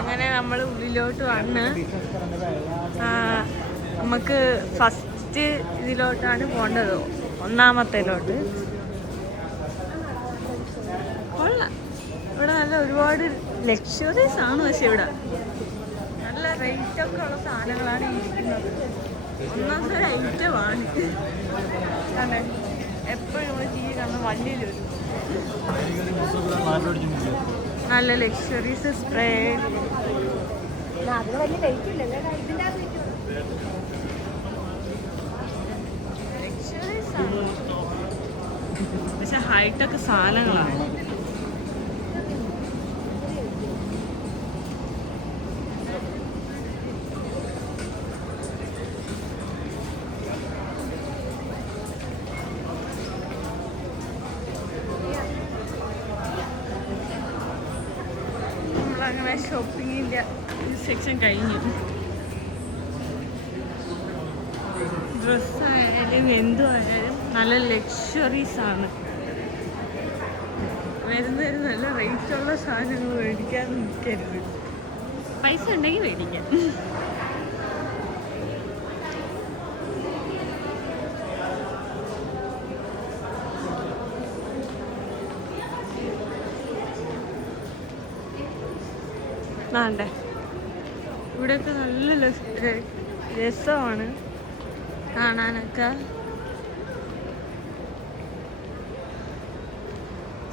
അങ്ങനെ നമ്മൾ ഉള്ളിലോട്ട് വന്ന് നമുക്ക് ഫസ്റ്റ് ഇതിലോട്ടാണ് പോകേണ്ടത്, ഒന്നാമത്തേലോട്ട്. കൊള്ളാം, ഇവിടെ നല്ല ഒരുപാട് ലക്ഷറീസ് ആണ്. പക്ഷെ ഇവിടെ നല്ല റേറ്റൊക്കെ ഉള്ള സാധനങ്ങളാണ് ഇരിക്കുന്നത്. ഒന്നാമത്തെ ഒരു ഐറ്റമാണ്. അതെ, എപ്പോഴും നമ്മൾ ടി വി കാണുന്ന വണ്ടിയിൽ വരും. നല്ല ലക്ഷറീസ് സ്പ്രേ. ലക്ഷറീസ് ആണ്, പക്ഷെ ഹൈടെക് സാധനങ്ങളാണ്. നമ്മളങ്ങനെ ഷോപ്പിങ്ങിൻ്റെ സെക്ഷൻ കഴിഞ്ഞു. ഡ്രസ്സായാലും എന്തുമായാലും നല്ല ലക്ഷറീസാണ്. വരുന്നൊരു നല്ല റേറ്റുള്ള സാധനങ്ങൾ മേടിക്കാൻ നിൽക്കരുത്. പൈസ ഉണ്ടെങ്കിൽ മേടിക്കാം. വേണ്ടേ, ഇവിടെയൊക്കെ നല്ല രസമാണ് കാണാനൊക്കെ.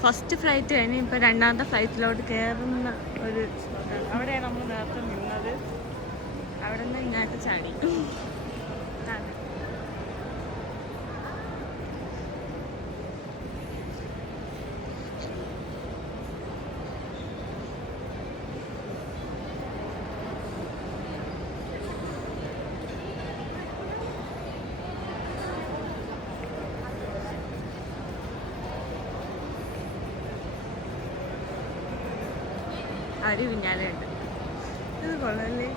ഫസ്റ്റ് ഫ്ലൈറ്റ് കഴിഞ്ഞ് ഇപ്പോൾ രണ്ടാമത്തെ ഫ്ലൈറ്റിലോട്ട് കയറുന്ന ഒരു അവിടെയാണ് നമ്മൾ നേരത്തെ നിന്നത്. അവിടെ നിന്ന് ഇങ്ങോട്ട് ചാടി. അവർ പിന്നാലെ ഉണ്ട്. ഇത് കൊള്ളല്ലേ.